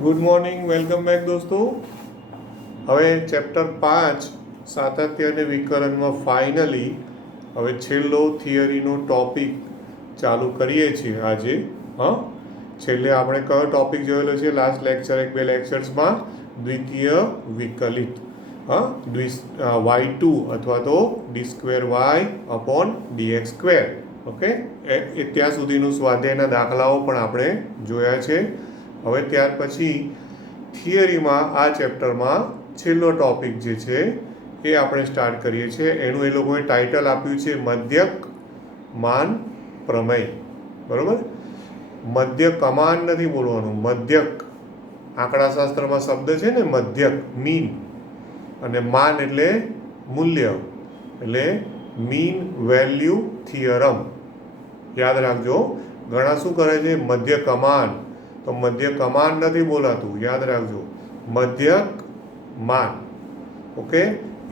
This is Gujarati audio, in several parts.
ગુડ મોર્નિંગ, વેલકમ બેક દોસ્તો. હવે ચેપ્ટર 5 સાતત્ય અને વિકલનમાં ફાઇનલી હવે છેલ્લો થિયરીનો ટોપિક ચાલુ કરીએ છીએ આજે. હા, છેલ્લે આપણે કયો ટોપિક જોયેલો છે લાસ્ટ લેક્ચર, એક બે લેક્ચર્સમાં? દ્વિતીય વિકલિત. હા, y2 અથવા તો d2y/dx². ઓકે, એ ત્યાં સુધીનું સ્વાધ્યાયના દાખલાઓ પણ આપણે જોયા છે. હવે ત્યાર પછી થિયરીમાં આ ચેપ્ટરમાં છેલ્લો ટોપિક જે છે એ આપણે સ્ટાર્ટ કરીએ છીએ. એનું એ લોકોએ ટાઇટલ આપ્યું છે મધ્યકમાન પ્રમેય. બરાબર? મધ્યકમાન નથી બોલવાનું, મધ્યક. આંકડાશાસ્ત્રમાં શબ્દ છે ને મધ્યક, મીન, અને માન એટલે મૂલ્ય, એટલે મીન વેલ્યુ થિયરમ. યાદ રાખજો. ઘણા શું કરે છે? મધ્યકમાન. તો મધ્યકમાન નથી બોલાતું, યાદ રાખજો, મધ્યકમાન. ઓકે,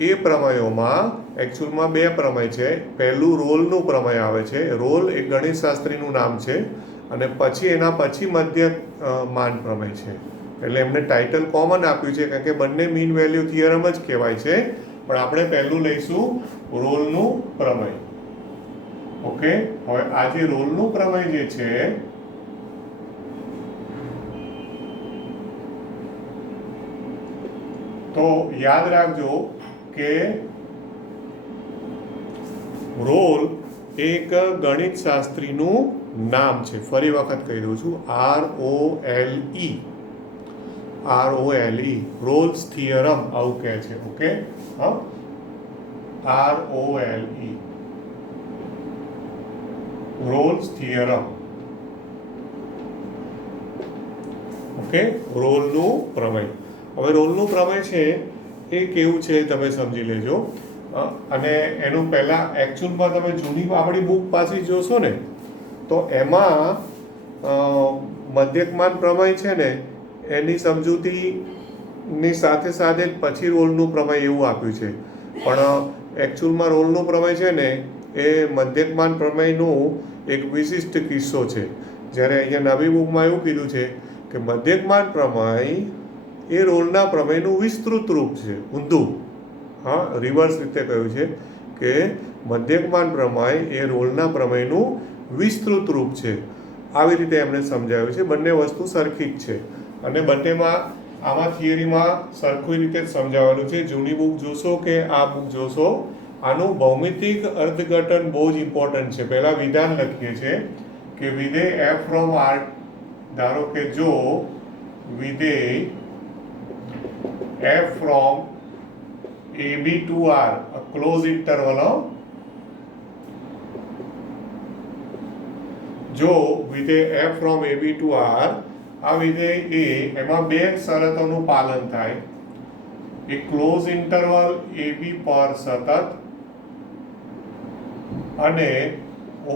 એ પ્રમેયોમાં એકચ્યુઅલમાં બે પ્રમેય છે. પહેલું રોલનું પ્રમેય આવે છે. રોલ એ ગણિતશાસ્ત્રીનું નામ છે, અને પછી એના પછી મધ્યકમાન પ્રમેય છે. એટલે એમને ટાઇટલ કોમન આપ્યું છે, કારણ કે બંને મીન વેલ્યુ થિયરમ જ કહેવાય છે. પણ આપણે પહેલું લઈશું રોલનું પ્રમેય. ઓકે, હવે આ જે રોલનું પ્રમેય જે છે તો યાદ રાખજો કે રોલ એક ગણિતશાસ્ત્રીનું નામ છે. ફરી વખત કહી દઉં છું, ROLE, રોલ્સ થિયરમ આવું કહે છે. ઓકે, હા, ROLE, રોલ્સ થિયરમ. ઓકે, રોલનું પ્રમેય. હવે રોલનું પ્રમેય છે એ કેવું છે તમે સમજી લેજો. અને એનું પહેલાં એકચ્યુઅલમાં તમે જૂની આપણી બુક પાછી જોશો ને તો એમાં મધ્યકમાન પ્રમેય છે ને એની સમજૂતીની સાથે સાથે જ પછી રોલનું પ્રમેય એવું આપ્યું છે. પણ એકચ્યુઅલમાં રોલનું પ્રમેય છે ને એ મધ્યકમાન પ્રમેયનું એક વિશિષ્ટ કિસ્સો છે. જ્યારે અહીંયા નવી બુકમાં એવું કીધું છે કે મધ્યકમાન પ્રમેય એ રોલના પ્રમેયનું વિસ્તૃત રૂપ છે, ઊંધું. હા, રિવર્સ રીતે કહ્યું છે કે મધ્યકમાન પ્રમેય એ રોલના પ્રમેયનું વિસ્તૃત રૂપ છે. આવી રીતે એમણે સમજાવ્યું છે. બંને વસ્તુ સરખી જ છે, અને બંનેમાં આમાં થિયરીમાં સરખી રીતે જ સમજાવેલું છે. જૂની બુક જોશો કે આ બુક જોશો, આનું ભૌમિતિક અર્થઘટન બહુ જ ઇમ્પોર્ટન્ટ છે. પહેલાં વિધાન લખીએ છીએ કે વિધેય f ફ્રોમ r, ધારો કે જો વિધેય f from AB to R, a close interval of, જો વિધેય f from AB to R, આ વિધેય એ એમાં બે શરતોનું પાલન થાય. એક ક્લોઝ ઇન્ટરવલ AB પર સતત અને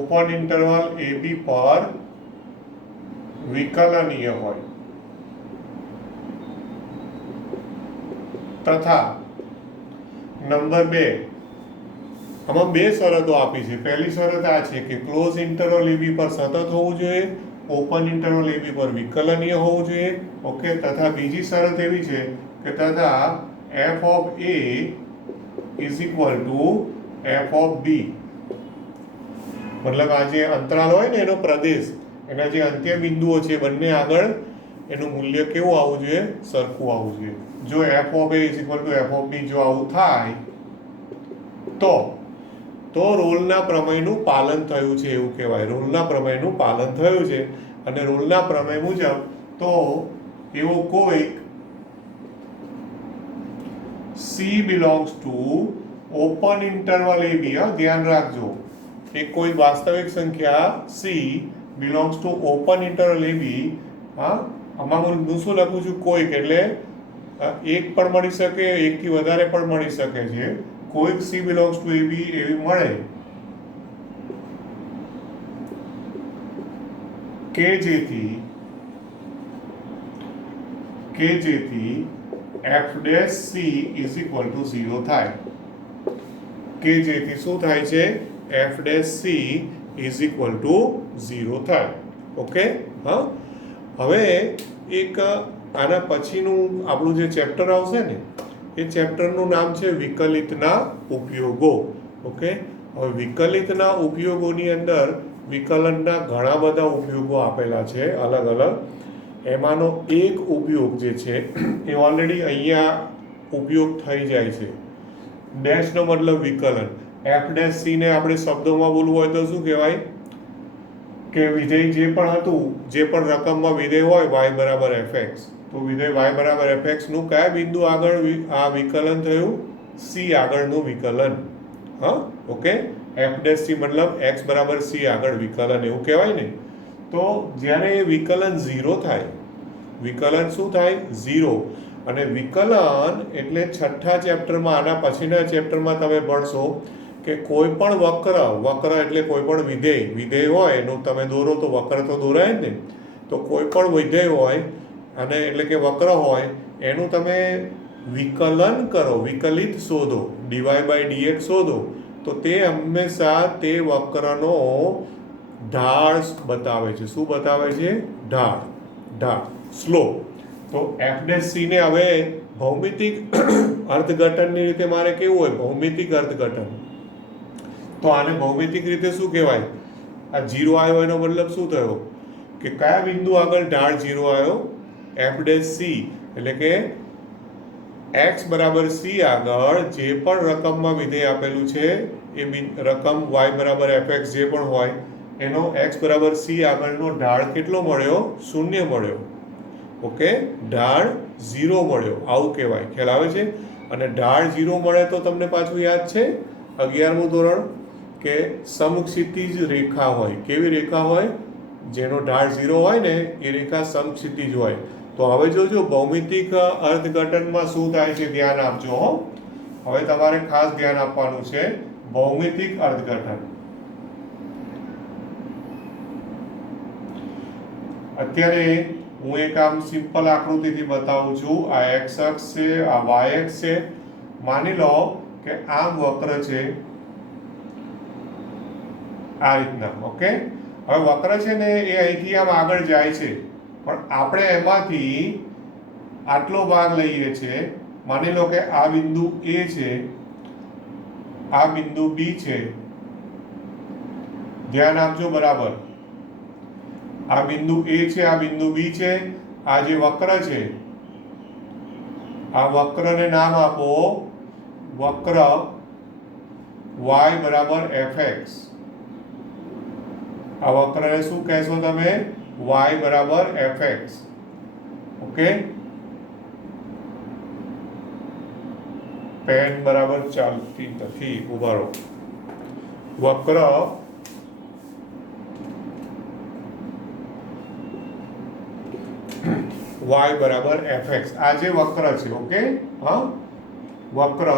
ઓપન ઇન્ટરવલ AB પર વિકલનીય હોય, તથા નંબર 2, આમાં બે શરતો આપી છે. પહેલી શરત આ છે કે ક્લોઝ ઇન્ટરવલ AB પર સતત હોવું જોઈએ, ઓપન ઇન્ટરવલ AB પર વિકલનીય હોવું જોઈએ. ઓકે, તથા બીજી શરત એવી છે કે તથા f of A is equal to f of B. મતલબ આ જે અંતરાલ હોય ને એનો પ્રદેશ, એના જે અંત્ય બિંદુઓ છે બંને આગળ એનું મૂલ્ય કેવું આવવું જોઈએ? સરખું આવવું જોઈએ. જો f of A is equal to f of B જો આવું થાય તો રોલના પ્રમેયનું પાલન થયું છે એવું કહેવાય. રોલના પ્રમેયનું પાલન થયું છે. અને રોલના પ્રમેય મુજબ તો એવો કોઈ C belongs to open interval AB, ધ્યાન રાખજો, એ કોઈ વાસ્તવિક સંખ્યા C belongs to open interval AB. આમાં હું શું લખું છું? કોઈક, એટલે એક પણ મળી શકે, એકથી વધારે પણ મળી શકે છે. કોઈક C belongs to AB એવી મળે કે જેથી f' C is equal to 0 થાય. કે જેથી શું થાય છે? f' C is equal to 0 થાય. ઓકે, હા. હવે એક આના પછીનું આપણું જે ચેપ્ટર આવશે ને એ ચેપ્ટરનું નામ છે વિકલિતના ઉપયોગો. ઓકે, હવે વિકલિતના ઉપયોગોની અંદર વિકલનના ઘણા બધા ઉપયોગો આપેલા છે અલગ અલગ. એમાંનો એક ઉપયોગ જે છે એ ઓલરેડી અહીંયા ઉપયોગ થઈ જાય છે. ડેશનો મતલબ વિકલન. એફ ડેશ સી ને આપણે શબ્દોમાં બોલવું હોય તો શું કહેવાય કે વિધેય જે પણ હતું, જે પણ રકમમાં વિધેય હોય વાય બરાબર એફ એક્સ, તો વિધેય વાય બરાબર એફ એક્સનું કયા બિંદુ આગળ આ વિકલન થયું? સી આગળનું વિકલન. હા, ઓકે. એફ ડેશ સી મતલબ એક્સ બરાબર સી આગળ વિકલન એવું કહેવાય ને. તો જ્યારે એ વિકલન ઝીરો થાય, વિકલન શું થાય? ઝીરો. અને વિકલન એટલે છઠ્ઠા ચેપ્ટરમાં, આના પછીના ચેપ્ટરમાં તમે ભણશો કે કોઈ પણ વક્ર એટલે કોઈ પણ વિધેય હોય એનું તમે દોરો તો વક્ર તો દોરાય જ ને. તો કોઈ પણ વિધેય હોય અને એટલે કે વક્ર હોય એનું તમે વિકલન કરો, વિકલિત શોધો, ડીવાય બાય ડીએક્સ શોધો, તો તે હંમેશા તે વક્રનો ઢાળ બતાવે છે. શું બતાવે છે? ઢાળ, સ્લોપ. તો એફ ડેશ સી ને હવે ભૌમિતિક અર્થઘટનની રીતે મારે કેવું હોય? ભૌમિતિક અર્થઘટન. તો આને ભૌમિતિક રીતે શું કહેવાય? આ જીરો આવ્યો એનો મતલબ શું થયો? કે કયા બિંદુ આગળ ઢાળ જીરો આવ્યો? F dash C. એટલે કે એક્સ બરાબર સી આગળ જે પણ રકમમાં વિધેય આપેલું છે એ રકમ વાય બરાબર એફ એક્સ જે પણ હોય એનો એક્સ બરાબર સી આગળનો ઢાળ કેટલો મળ્યો? શૂન્ય મળ્યો. ઓકે, ઢાળ ઝીરો મળ્યો આવું કહેવાય. ખ્યાલ આવે છે? અને ઢાળ ઝીરો મળે તો તમને પાછું યાદ છે 11મું ધોરણ કે સમક્ષિતિજ રેખા હોય. કેવી રેખા હોય? જેનો ઢાળ ઝીરો હોય ને એ રેખા સમક્ષિતિજ હોય. તો હવે જોજો ભૌમિતિક અર્થઘટનમાં શું થાય છે, ધ્યાન આપજો. હવે તમારે ખાસ ધ્યાન આપવાનું છે ભૌમિતિક અર્થઘટન. અત્યારે હું એક આમ સિમ્પલ આકૃતિથી બતાવું છું. આ એક્સ અક્ષ છે, આ વાય અક્ષ છે. માની લો કે આમ વક્ર છે આ રીતના. ઓકે, હવે વક્ર છે ને એ અહીંથી આમ આગળ જાય છે, પણ આપણે એમાંથી આટલો ભાગ લઈએ છીએ. માની લો કે આ બિંદુ એ છે, આ બિંદુ બી છે. ધ્યાન આપજો બરાબર. આ બિંદુ એ છે, આ બિંદુ બી છે. આ જે વક્ર છે, આ વક્રને નામ આપો વક્ર y બરાબર fx. આ વક્રને શું કહેશો તમે? y બરાબર fx. ઓકે, પેન બરાબર ચાલતી નથી, ઉભા રહો. વક્ર y બરાબર fx. આ જે વક્ર છે. ઓકે, હા, વક્ર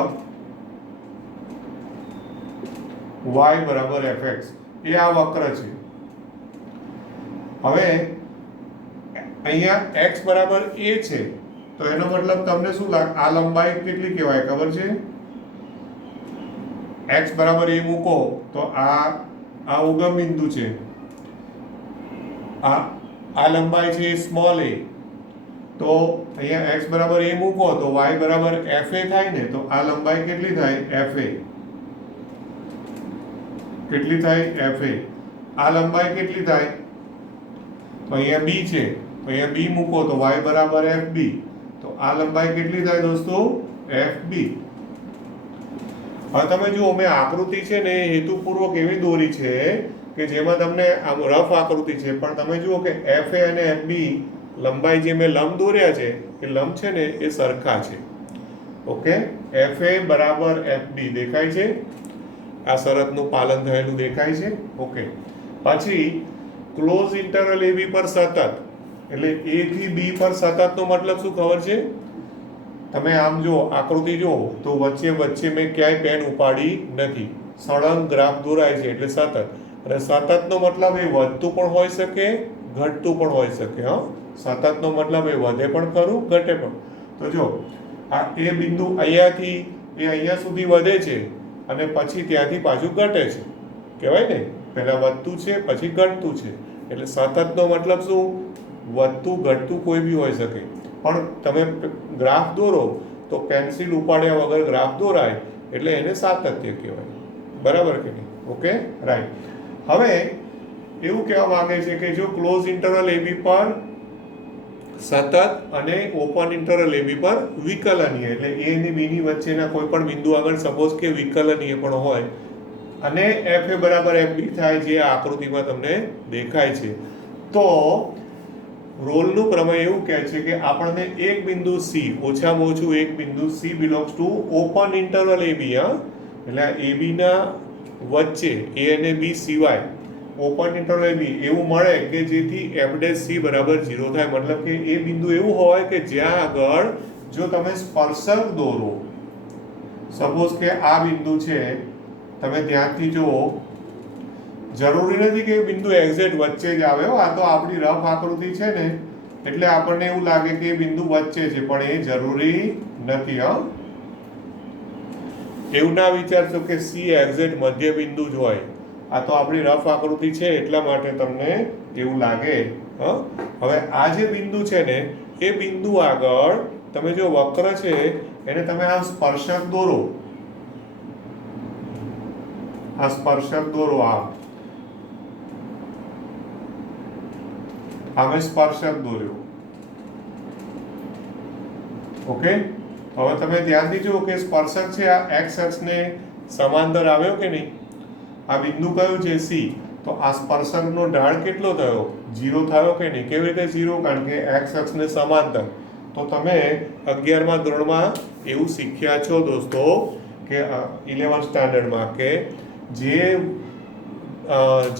y બરાબર fx એ આ વક્ર છે. હવે અહીંયા x બરાબર a છે, તો એનો મતલબ તમને શું લાગે? આ લંબાઈ કેટલી કહેવાય ખબર છે? x બરાબર a મૂકો તો આ ઉગમ બિંદુ છે. આ લંબાઈ છે સ્મોલ a. તો અહીંયા x બરાબર a મૂકો તો y બરાબર fa થાય ને. તો આ લંબાઈ કેટલી થાય? fa. કેટલી થાય? fa. આ લંબાઈ કેટલી થાય? તો અહીંયા b છે, તો અહીંયા b મૂકો તો y બરાબર fb. તો આ લંબાઈ કેટલી થાય દોસ્તો? fb. હવે તમે જુઓ, મેં આકૃતિ છે ને હેતુપૂર્વક એવી દોરી છે કે જેમાં તમને આમ રફ આકૃતિ છે, પણ તમે જુઓ કે fa અને fb લંબાઈ જે મેં લંબ દોર્યા છે એ લંબ છે ને એ સરખા છે. ઓકે, fa બરાબર fb દેખાય છે? આ શરતનું પાલન થયેલું દેખાય છે. ઓકે, પછી ક્લોઝ ઇન્ટરવલ ab પર સતત, એટલે a થી b પર સતતનો મતલબ શું ખબર છે? તમે આમ જો આકૃતિ જો તો વચ્ચે મેં ક્યાંય પેન ઉપાડી નથી. સળંગ ગ્રાફ દોરાય છે એટલે સતત. અને સતતનો મતલબ એ વધતું પણ હોઈ શકે, ઘટતું પણ હોઈ શકે. હા, સતતનો મતલબ એ વધે પણ ખરું, ઘટે પણ. તો જો આ એ બિંદુ અહીંયાથી એ અહીંયા સુધી વધે છે અને પછી ત્યાંથી પાછું ઘટે છે. કહેવાય ને, પહેલા વધતું છે પછી ઘટતું છે. એટલે સતતનો મતલબ શું? વધતું ઘટતું કોઈ બી હોઈ શકે. પણ તમે ગ્રાફ દોરો તો પેન્સિલ ઉપાડ્યા વગર ગ્રાફ દોરાય એટલે એને સાતત્ય કહેવાય. બરાબર કે નહીં? Okay, right. હવે એવું કહેવા માંગે છે કે જો ક્લોઝ ઇન્ટરવલ AB પર સતત અને ઓપન ઇન્ટરવલ AB પર વિકલનીય, એટલે A અને B ની વચ્ચેના કોઈ પણ બિંદુ આગળ સપોઝ કે વિકલનીય પણ હોય અને FA બરાબર FB થાય, જે આ આકૃતિમાં તમને દેખાય છે, તો રોલનું પ્રમેય એવું કહે છે કે આપણને એક બિંદુ C, ઓછામાં ઓછું એક બિંદુ C belongs to open interval AB, એટલે AB ના વચ્ચે A અને B સિવાય ઓપન ઇન્ટરવલ AB એવું મળે કે જેથી F' બરાબર 0 થાય. મતલબ કે એ બિંદુ એવું હોય કે જ્યાં આગળ જો તમે સ્પર્શક દોરો, સપોઝ કે આ બિંદુ છે, તમે ત્યાંથી જુઓ, જરૂરી નથી કે બિંદુ એક્ઝેક્ટ વચ્ચે જ આવે. આ તો આપણી રફ આકૃતિ છે ને, એટલે આપણને એવું લાગે કે બિંદુ વચ્ચે છે, પણ એ જરૂરી નથી. એવું ના વિચારશો કે C એક્ઝેક્ટ મધ્ય બિંદુ જ હોય. આ તો આપણી રફ આકૃતિ છે એટલા માટે તમને એવું લાગે. હવે આ જે બિંદુ છે ને, એ બિંદુ આગળ તમે જો વક્ર છે એને તમે આ સ્પર્શક દોરો, આ સ્પર્શક દોરો, આમે સ્પર્શક દોર્યો. ઓકે, હવે તમે ધ્યાનથી જુઓ કે સ્પર્શક છે આ x અક્ષને સમાંતર આવ્યો કે નહીં. આ બિંદુ કયું છે? C. તો આ સ્પર્શકનો ઢાળ કેટલો થયો? 0 થયો કે નહીં? કેવી રીતે 0? કારણ કે x અક્ષને સમાંતર. તો તમે 11મા ધોરણમાં એવું શીખ્યા છો દોસ્તો કે 11th સ્ટાન્ડર્ડમાં કે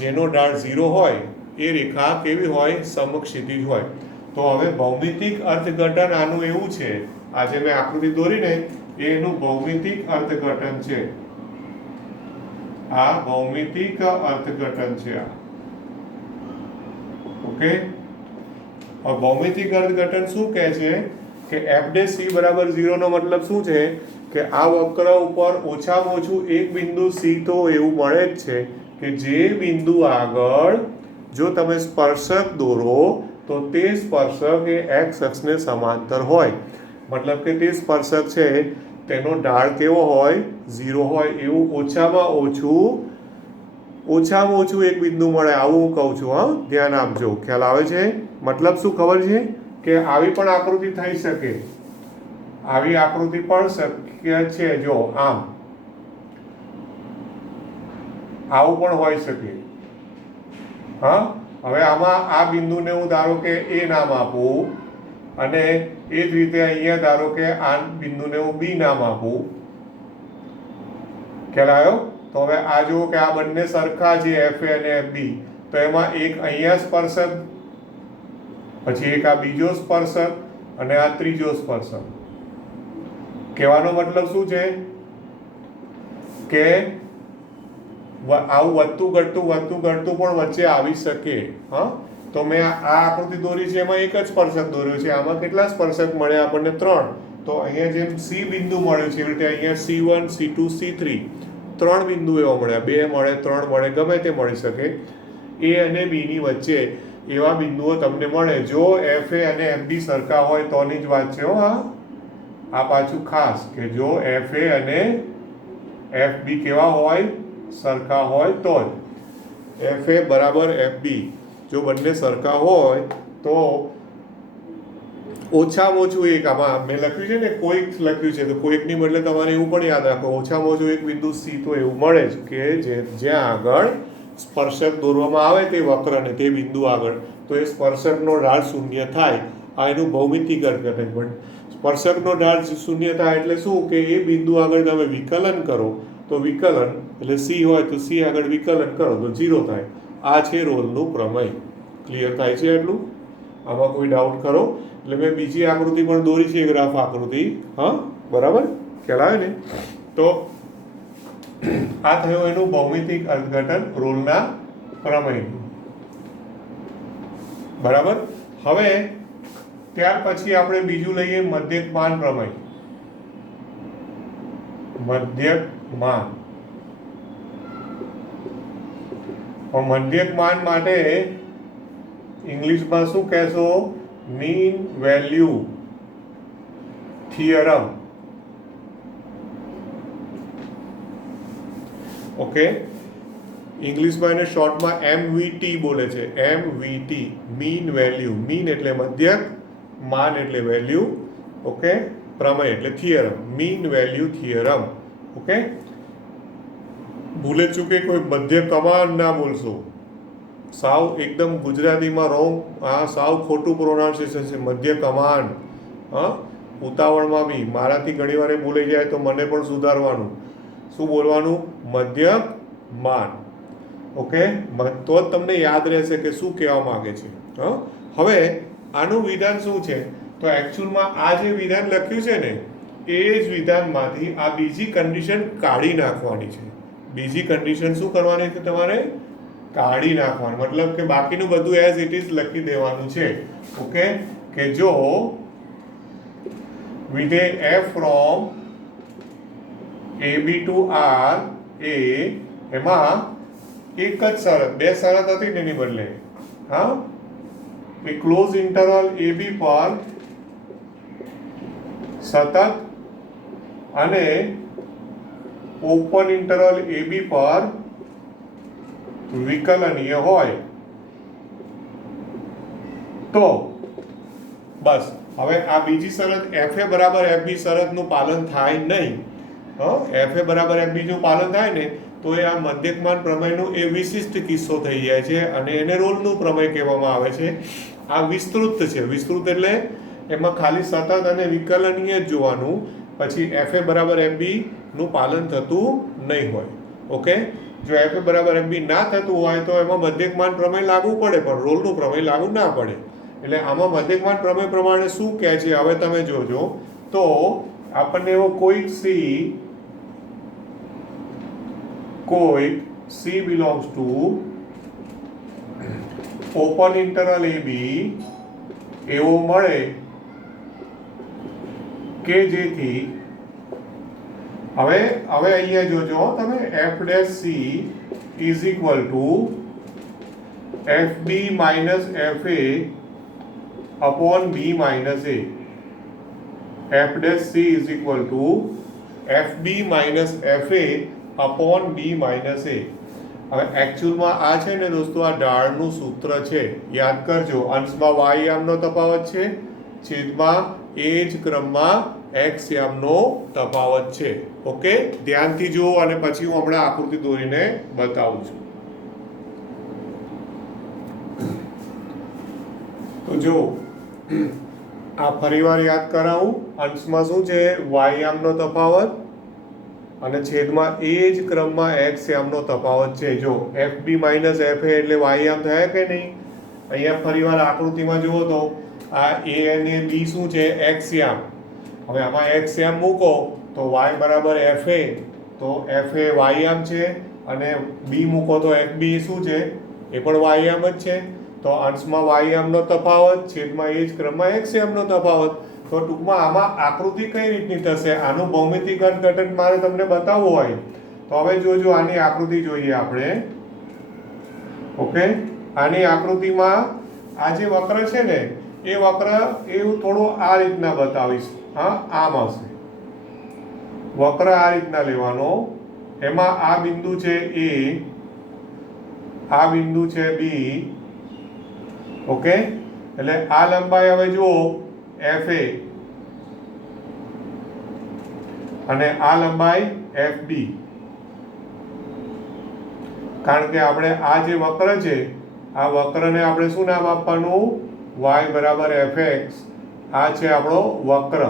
જેનો ઢાળ 0 હોય એ રેખા કેવી હોય? સમક્ષિતિજ હોય. તો હવે ભૌમિતિક અર્થઘટન આનું એવું છે, આજે મેં આકૃતિ દોરીને એનું ભૌમિતિક અર્થઘટન છે. આ ભૌમિતિક અર્થઘટન છે. ઓકે, ભૌમિતિક અર્થઘટન શું કહે છે કે F' બરાબર 0 નો મતલબ શું છે કે આ વક્ર ઉપર ઓછામાં ઓછું એક બિંદુ C તો એવું મળે જ છે કે જે બિંદુ આગળ જો તમે સ્પર્શક દોરો તો તે સ્પર્શક એ x અક્ષને સમાંતર હોય. મતલબ કે તે સ્પર્શક છે તેનો ઢાળ કેવો હોય? 0 હોય. એવું ઓછામાં ઓછું એક બિંદુ મળે, આવું હું કહું છું. ધ્યાન આપજો. ખ્યાલ આવે છે? મતલબ શું ખબર છે કે આવી પણ આકૃતિ થઈ શકે, આવી આકૃતિ પણ શક્ય છે. જો આમ આવું પણ હોઈ શકે. હવે આમાં આ બિંદુને હું ધારો કે A નામ આપું અને એ જ રીતે અહીંયા ધારો કે આ બિંદુને હું B નામ આપું. ખ્યાલ આવ્યો? તો હવે આ જુઓ કે આ બંને સરખા છે, FA અને FB. તો એમાં એક અહીંયા સ્પર્શક, પછી એક આ બીજો સ્પર્શક અને આ ત્રીજો સ્પર્શક. કહેવાનો મતલબ શું છે કે આવું વધતું ઘટતું પણ વચ્ચે આવી શકે. તો મેં આ આકૃતિ દોરી છે એમાં એક જ સ્પર્શક દોર્યો છે. આમાં કેટલા સ્પર્શક મળ્યા આપણને? 3. તો અહીંયા જેમ C બિંદુ મળ્યું છે એવી રીતે અહીંયા C1 C2 C3 3 બિંદુ એવા મળ્યા. 2 મળે, 3 મળે, ગમે તે મળી શકે. A અને B ની વચ્ચે એવા બિંદુઓ તમને મળે જો FA અને FB સરખા હોય તોની જ વાત છે. આ પાછું ખાસ કે જો FA અને FB કેવા હોય? સરખા હોય તો જ. FA બરાબર FB જો બંને સરખા હોય તો ઓછામાં ઓછું એક, આમાં મેં લખ્યું છે ને કોઈક લખ્યું છે, તો કોઈકની બદલે તમારે એવું પણ યાદ રાખો, ઓછામાં ઓછું એક બિંદુ C તો એવું મળે જ કે જ્યાં આગળ સ્પર્શક દોરવામાં આવે તે વક્રને, તે બિંદુ આગળ, તો એ સ્પર્શકનો ઢાળ 0 થાય. આ એનું ભૌમિતિક અર્થઘટન. પણ સ્પર્શકનો ઢાળ 0 થાય એટલે શું કે એ બિંદુ આગળ તમે વિકલન કરો તો વિકલન એટલે C હોય તો C આગળ વિકલન કરો તો 0 થાય. આ છે રોલનું પ્રમેય. ક્લિયર થાય છે એટલું? આમાં કોઈ ડાઉટ ખરો? એટલે મેં બીજી આકૃતિ પણ દોરી છે, ગ્રાફ આકૃતિ. બરાબર? ખ્યાલ આવે ને? તો આ થયું એનું ભૌમિતિક અર્થઘટન રોલના પ્રમેયનું. બરાબર? હવે ત્યાર પછી આપણે બીજું લઈએ મધ્યકમાન પ્રમેય. મધ્યકમાન માટે ઇંગ્લિશમાં શું કહેશો? Mean value theorem. ઓકે, ઇંગ્લિશમાં એને શોર્ટમાં MVT બોલે છે. MVT, mean value. મીન એટલે મધ્યક, માન એટલે વેલ્યુ, ઓકે, પ્રમેય એટલે theorem. Mean value theorem. Okay, ભૂલે ચૂકે કોઈ મધ્ય કમાન ના બોલશો. સાવ એકદમ ગુજરાતીમાં રોંગ, આ સાવ ખોટું પ્રોનાઉન્સિએશન છે, મધ્ય કમાન. હા, ઉતાવળમાં બી મારાથી ઘણી વાર ભૂલાઈ જાય તો મને પણ સુધારવાનું. શું બોલવાનું? મધ્યક માન. ઓકે, તો જ તમને યાદ રહેશે કે શું કહેવા માંગે છે. હા, હવે આનું વિધાન શું છે? તો એકચ્યુઅલમાં આ જે વિધાન લખ્યું છે ને, એ જ વિધાનમાંથી આ બીજી કન્ડિશન કાઢી નાખવાની છે. બીજી કન્ડિશન શું કરવાની છે તમારે? કાઢી નાખવાનું. મતલબ કે બાકીનું બધું એઝ ઇટ ઇઝ લખી દેવાનું છે. ઓકે, કે જો વિધેય f from AB to R એ એમાં એક જ શરત, બે શરત હતી ને એની બદલે, હા, એ ક્લોઝ ઇન્ટરવલ AB પર સતત અને ઓપન ઇન્ટરવલ AB પર વિકલનીય હોય તો બસ. હવે આ બીજી શરત FA બરાબર FB શરતનું પાલન થાય નહીં. FA બરાબર FB નું પાલન થાય ને તો એ આ મધ્યકમાન પ્રમેયનું એ વિશિષ્ટ કિસ્સો થઈ જાય છે અને એને રોલનું પ્રમેય કહેવામાં આવે છે. આ વિસ્તૃત છે. વિસ્તૃત એટલે એમાં ખાલી સતત અને વિકલનીય જ જોવાનું, પછી FA બરાબર FB નું પાલન થતું નહીં હોય. ઓકે, જો FA બરાબર FB ના થતું હોય તો એમાં મધ્યકમાન પ્રમેય લાગુ પડે, પણ રોલનું પ્રમેય લાગુ ના પડે. એટલે આમાં મધ્યકમાન પ્રમેય પ્રમાણે શું કહે છે હવે તમે જોજો. તો આપણને એવો કોઈક C belongs to open interval AB એવો મળે કે જેથી હવે અહીંયા જોજો તમે f' C is equal to FB minus FA upon B minus A. f' C is equal to FB minus FA upon B minus A. હવે એકચ્યુઅલમાં આ છે ને દોસ્તો, આ ઢાળનું સૂત્ર છે, યાદ કરજો. અંશમાં y યામનો તફાવત છે, છેદમાં એ જ ક્રમમાં x યામનો તફાવત છે. ઓકે, ધ્યાનથી જુઓ અને પછી હું હમણાં આકૃતિ દોરીને બતાવું છું. તો જો આ ફરીવાર યાદ કરાવું. અંશમાં શું છે? y યામનો તફાવત અને છેદમાં એ જ ક્રમમાં x યામનો તફાવત છે. જો FB માઇનસ FA એટલે y યામ થયા કે નહીં? અહીંયા ફરીવાર આકૃતિમાં જુઓ તો આ A અને B શું છે? x યામ. હવે આમાં x યામ મૂકો તો y બરાબર FA, તો FA y યામ છે, અને B મૂકો તો FB શું છે? એ પણ y યામ જ છે. તો અંશમાં y યામનો તફાવત, છેદમાં એ જ ક્રમમાં x યામનો તફાવત. તો ટૂંકમાં આમાં આકૃતિ કઈ રીતની થશે? આનું ભૌમિતિક અર્થઘટન મારે તમને બતાવવું હોય તો હવે જોજો, આની આકૃતિ જોઈએ આપણે. ઓકે, આની આકૃતિમાં આ જે વક્ર છે ને, એ વક્ર એવું થોડું આ રીતના બતાવીશ. હા, આમ હશે વક્ર, આ રીતના લેવાનો. એમાં આ બિંદુ છે A, આ બિંદુ છે B. ઓકે, એટલે આ લંબાઈ હવે જુઓ FA અને આ લંબાઈ FB. કારણ કે આપણે આ જે વક્ર છે, આ વક્રને આપણે શું નામ આપવાનું? y બરાબર fx. આ છે આપણો વક્ર.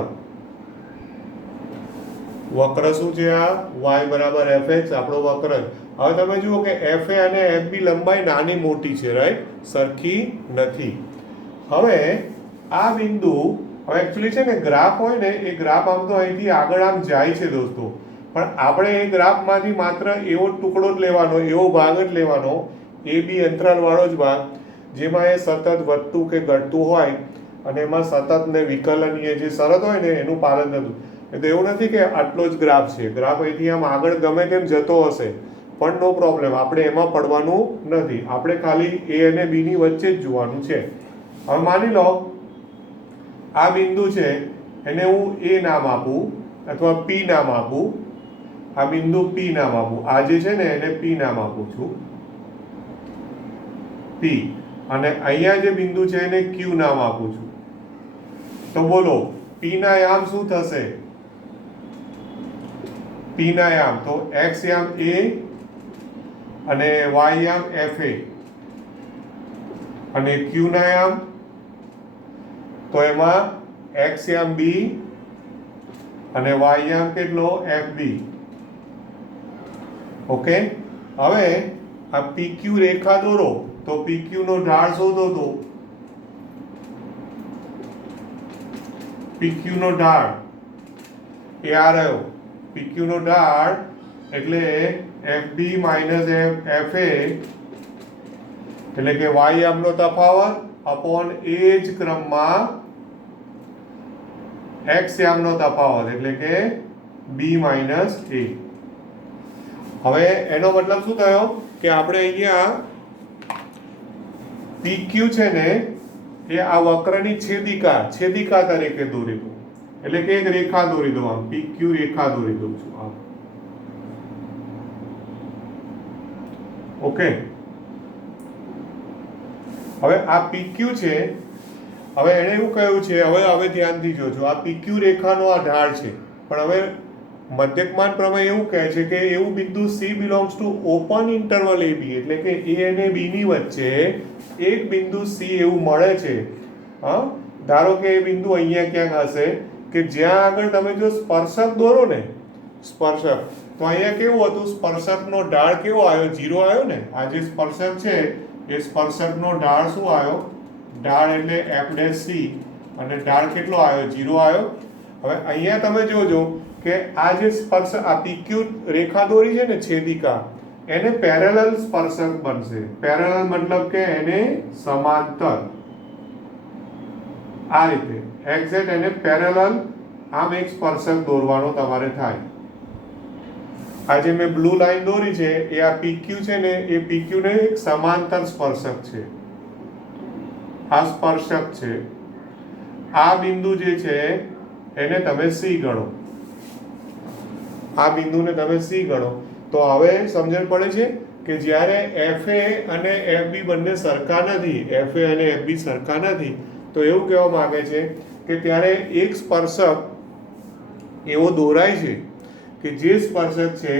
વક્ર શું છે? આ y બરાબર fx આપણો વક્ર. હવે તમે જુઓ કે FA અને FB લંબાઈ નાની મોટી છે, રાઈટ? સરખી નથી. હવે આ બિંદુ, હવે એકચ્યુઅલી છે ને ગ્રાફ હોય ને, એ ગ્રાફ આમ તો અહીંથી આગળ આમ જાય છે દોસ્તો, પણ આપણે એ ગ્રાફમાંથી માત્ર એવો ટુકડો જ લેવાનો, એવો ભાગ જ લેવાનો, AB અંતરાલવાળો જ ભાગ, જેમાં એ સતત વધતું કે ઘટતું હોય અને એમાં સતત ને વિકલનીય જે શરત હોય ને એનું પાલન થતું. એટલે એવું નથી કે આટલો જ ગ્રાફ છે. ગ્રાફ અહીંથી આમ આગળ ગમે તેમ જતો હશે પણ નો પ્રોબ્લેમ, આપણે એમાં પડવાનું નથી. આપણે ખાલી A અને B ની વચ્ચે જ જોવાનું છે. હવે માની લો આ બિંદુ છે, એને હું એ નામ આપું અથવા પી નામ આપું, આ બિંદુ પી નામ આપું, આ જે છે ને એને પી નામ આપું છું, પી. અને અહીંયા જે બિંદુ છે એને ક્યુ નામ આપું છું. તો બોલો પી ના યામ શું થશે? પી ના યામ તો એક્સ યામ એ અને વાય યામ એફ એ, અને ક્યુ ના યામ તો એમાં એક્સ યામ બી અને વાય યામ કેટલો? એફ બી. ઓકે, હવે આ પીક્યુ રેખા દોરો તો પીક્યુ નો ઢાળ શોધો. તો પીક્યુ નો ઢાળ એ આ રહ્યો. પીક્યુ નો ઢાળ એટલે F B minus F A, એટલે કે વાય યામનો તફાવત અપોન એ જ ક્રમમાં એક્સ યામનો તફાવત, એટલે કે બી માઇનસ એ. હવે એનો મતલબ શું થયો કે આપણે અહીંયા PQ છે ને એ આ વક્રની છેદિકા તરીકે દોરી દઉં, એટલે કે એક રેખા દોરી દઉં. આમ PQ રેખા દોરી દઉં છું આમ. ઓકે, હવે આ PQ છે. હવે એણે એવું કહ્યું છે, હવે ધ્યાનથી જોજો, આ PQ રેખાનો આ ઢાળ છે. પણ હવે મધ્યકમાન પ્રમેય એવું કહે છે કે એવું બિંદુ C belongs to open interval AB, એટલે કે A અને B ની વચ્ચે એક બિંદુ C એવું મળે છે. હા, ધારો કે એ બિંદુ અહીંયા ક્યાંક હશે કે જ્યાં આગળ તમે જો સ્પર્શક દોરો ને, સ્પર્શક, તો અહીંયા કેવું હતું? સ્પર્શકનો ઢાળ કેવો આવ્યો? 0 આવ્યો ને. આ જે સ્પર્શક છે એ સ્પર્શકનો ઢાળ શું આવ્યો? ઢાળ એટલે f' c, અને ઢાળ કેટલો આવ્યો? 0 આવ્યો. હવે અહીંયા તમે જોજો કે આ જે સ્પર્શક, આ PQ રેખા દોરી છે ને છેદિકા, એને પેરેલલ સ્પર્શક બનશે. પેરેલલ મતલબ કે એને સમાંતર, આ રીતે એક્ઝેક્ટ એને પેરેલલ આમ એક સ્પર્શક દોરવાનો તમારે થાય. આ જે મેં બ્લુ લાઈન દોરી છે એ આ PQ છે ને, એ PQ ને એક સમાંતર સ્પર્શક છે. આ સ્પર્શક છે. આ બિંદુ જે છે એને તમે C ગણો. આ બિંદુને તમે C ગણો. તો હવે સમજણ પડે છે કે જ્યારે FA અને FB બંને સરખા નથી, FA અને FB સરખા નથી, તો એવું કહેવા માંગે છે કે ત્યારે એક સ્પર્શક એવો દોરાય છે કે જે સ્પર્શક છે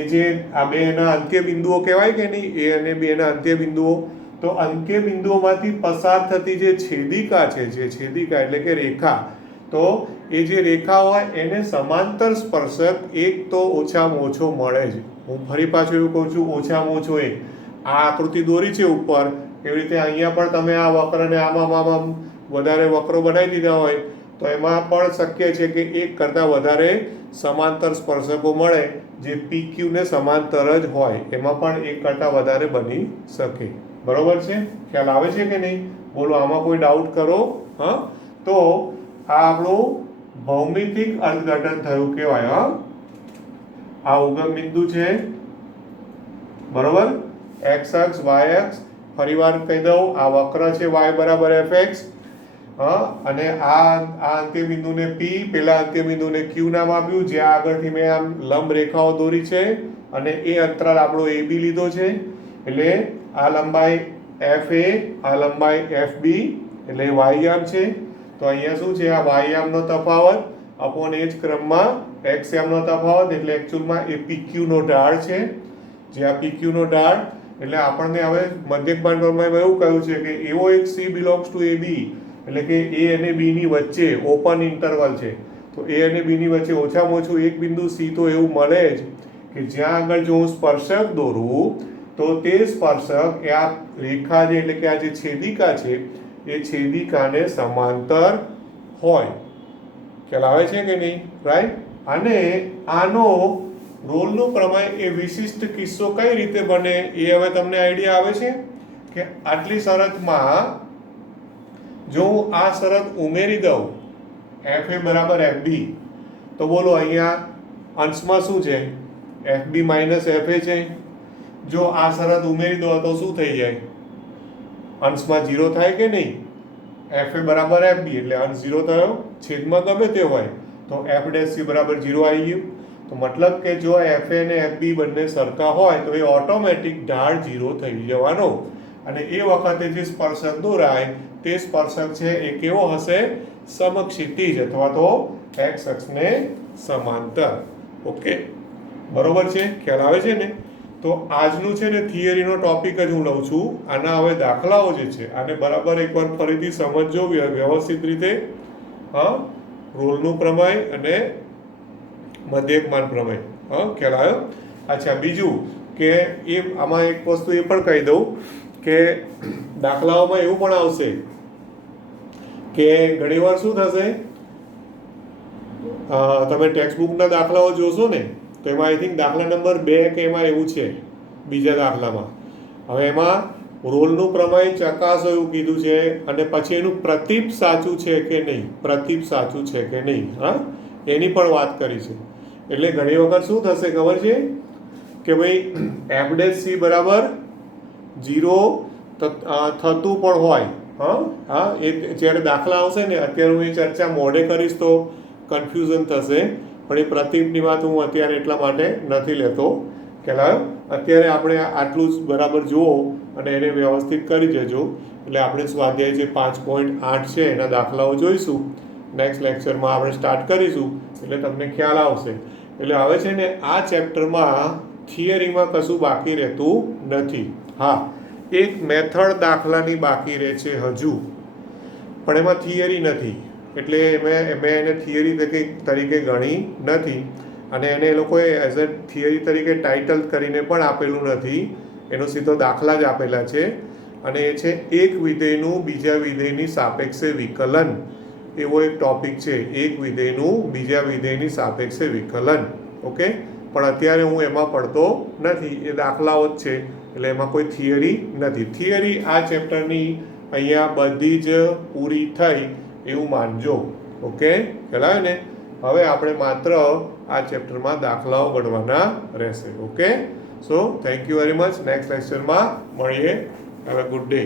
એ જે આ બે એના અંત્ય બિંદુઓ કહેવાય કે નહીં, A અને B ના અંત્ય બિંદુઓ, તો અંત્ય બિંદુઓમાંથી પસાર થતી જે છેદિકા છે, જે છેદિકા એટલે કે રેખા, તો એ જે રેખા હોય એને સમાંતર સ્પર્શક એક તો ઓછામાં ઓછો મળે જ. હું ફરી પાછું એવું કહું છું, ઓછામાં ઓછો એક. આ આકૃતિ દોરી છે ઉપર, એવી રીતે અહીંયા પણ તમે આ વક્રને આમાં વધારે વક્રો બનાવી દીધા હોય તો એમાં પણ શક્ય છે કે એક કરતાં વધારે સમાંતર સ્પર્શકો મળે જે PQ ને સમાંતર જ હોય, એમાં પણ એક કરતાં વધારે બની શકે. બરોબર છે? ખ્યાલ આવે છે કે નહીં? બોલો, આમાં કોઈ ડાઉટ કરો? હા, તો આ આપણું ભૌમિતિક અર્થઘટન થયું કહેવાય. હા, આ ઉગમ બિંદુ છે, બરોબર, x અક્ષ y અક્ષ, ફરીવાર કહી દઉં, આ વક્ર છે y બરાબર fx, અને આ અંત્ય બિંદુને P, પેલા અંત્ય બિંદુને Q નામ આપ્યું, જ્યાં આગળથી મેં આમ લંબ રેખાઓ દોરી છે, અને એ અંતરાલ આપણો AB લીધો છે. એટલે આ લંબાઈ FA, આ લંબાઈ FB, એટલે y યામ છે. તો અહીંયા શું છે? આ y યામનો તફાવત અપોન એ જ ક્રમમાં x યામનો તફાવત, એટલે એકચ્યુઅલમાં એ PQ નો ઢાળ છે. જે આ PQ નો ઢાળ, એટલે આપણને હવે મધ્યકમાન પ્રમેયમાં એવું કહ્યું છે કે એવો એક C બિલોંગ્સ ટુ AB, એટલે કે A અને B ની વચ્ચે ઓપન ઇન્ટરવલ છે. તો A અને B ની વચ્ચે ઓછામાં ઓછું એક બિંદુ C તો એવું મળે જ કે જ્યાં આગળ જો હું સ્પર્શક દોરું તો તે સ્પર્શક એ આ રેખા જે, એટલે કે આ જે છેદિકા છે એ છેદિકાને સમાંતર હોય. ખ્યાલ આવે છે કે નહીં? રાઈટ. અને આનો રોલનું પ્રમેય એ વિશિષ્ટ કિસ્સો કઈ રીતે બને એ હવે તમને આઈડિયા આવે છે કે આટલી શરતમાં જો હું આ શરત ઉમેરી દઉં FA બરાબર FB, તો બોલો અહીંયા અંશમાં શું છે? FB માઇનસ FA છે. જો આ શરત ઉમેરી દો તો શું થઈ જાય? અંશમાં 0 થાય કે નહીં? એફ એ બરાબર એફ બી એટલે અંશ 0 થયો, છેદમાં ગમે તે હોય તો એફ ડેશ સી બરાબર 0 આવી ગયું. તો મતલબ કે જો એફ એ અને એફ બી બંને સરખા હોય તો એ ઓટોમેટિક ઢાળ 0 થઈ જવાનો. અને એ વખતે જે સ્પર્શક દોરાય તે સ્પર્શક છે એ કેવો હશે? સમક્ષિતિજ અથવા તો એક્સ અક્ષને સમાંતર. ઓકે, બરોબર છે, ખ્યાલ આવે છે ને? તો આજનું છે ને થિયરીનો ટોપિક જ હું લઉં છું. આના હવે દાખલાઓ જે છે આને બરાબર એકવાર ફરીથી સમજજો વ્યવસ્થિત રીતે. હા, રોલનું પ્રમેય અને મધ્યકમાન પ્રમેય. હા, ખ્યાલ આવ્યો? અચ્છા, બીજું કે એ આમાં એક વસ્તુ એ પણ કહી દઉં કે દાખલાઓમાં એવું પણ આવશે કે ઘણીવાર શું થશે, તમે ટેક્સ્ટ બુકના દાખલાઓ જોશો ને તો એમાં આઈ થિંક દાખલા નંબર 2 કે એમાં એવું છે બીજા દાખલામાં. હવે એમાં રોલનું પ્રમેય ચકાસો એવું કીધું છે અને પછી એનું પ્રતીપ સાચું છે કે નહીં, પ્રતીપ સાચું છે કે નહીં, હા, એની પણ વાત કરી છે. એટલે ઘણી વખત શું થશે ખબર છે કે ભાઈ એફ ડેશ સી બરાબર 0 થતું પણ હોય. હા, એ જ્યારે દાખલા આવશે ને, અત્યારે હું એ ચર્ચા મોઢે કરીશ તો કન્ફ્યુઝન થશે, પણ એ પ્રતીપની વાત હું અત્યારે એટલા માટે નથી લેતો. ખ્યાલ? અત્યારે આપણે આટલું જ બરાબર જુઓ અને એને વ્યવસ્થિત કરી દેજો. એટલે આપણે સ્વાધ્યાય જે 5.8 છે એના દાખલાઓ જોઈશું. નેક્સ્ટ લેક્ચરમાં આપણે સ્ટાર્ટ કરીશું એટલે તમને ખ્યાલ આવશે. એટલે હવે છે ને આ ચેપ્ટરમાં થિયરીમાં કશું બાકી રહેતું નથી. હા, એક મેથડ દાખલાની બાકી રહે છે હજુ, પણ એમાં થિયરી નથી. એટલે મેં એને થિયરી તરીકે ગણી નથી અને એને એ લોકોએ એઝ અ થિયરી તરીકે ટાઇટલ કરીને પણ આપેલું નથી. એનો સીધો દાખલા જ આપેલા છે અને એ છે એક વિધેયનું બીજા વિધેયની સાપેક્ષે વિકલન. એવો એક ટોપિક છે, એક વિધેયનું બીજા વિધેયની સાપેક્ષે વિકલન. ઓકે, પણ અત્યારે હું એમાં પડતો નથી, એ દાખલાઓ જ છે એટલે એમાં કોઈ થિયરી નથી. થિયરી આ ચેપ્ટરની અહીંયા બધી જ પૂરી થઈ એવું માનજો. ઓકે, ખ્યાલ આવે ને? હવે આપણે માત્ર આ ચેપ્ટરમાં દાખલાઓ ગણવાના રહેશે. Okay, so thank you very much. Next લેક્ચરમાં મળીએ. Have a good day.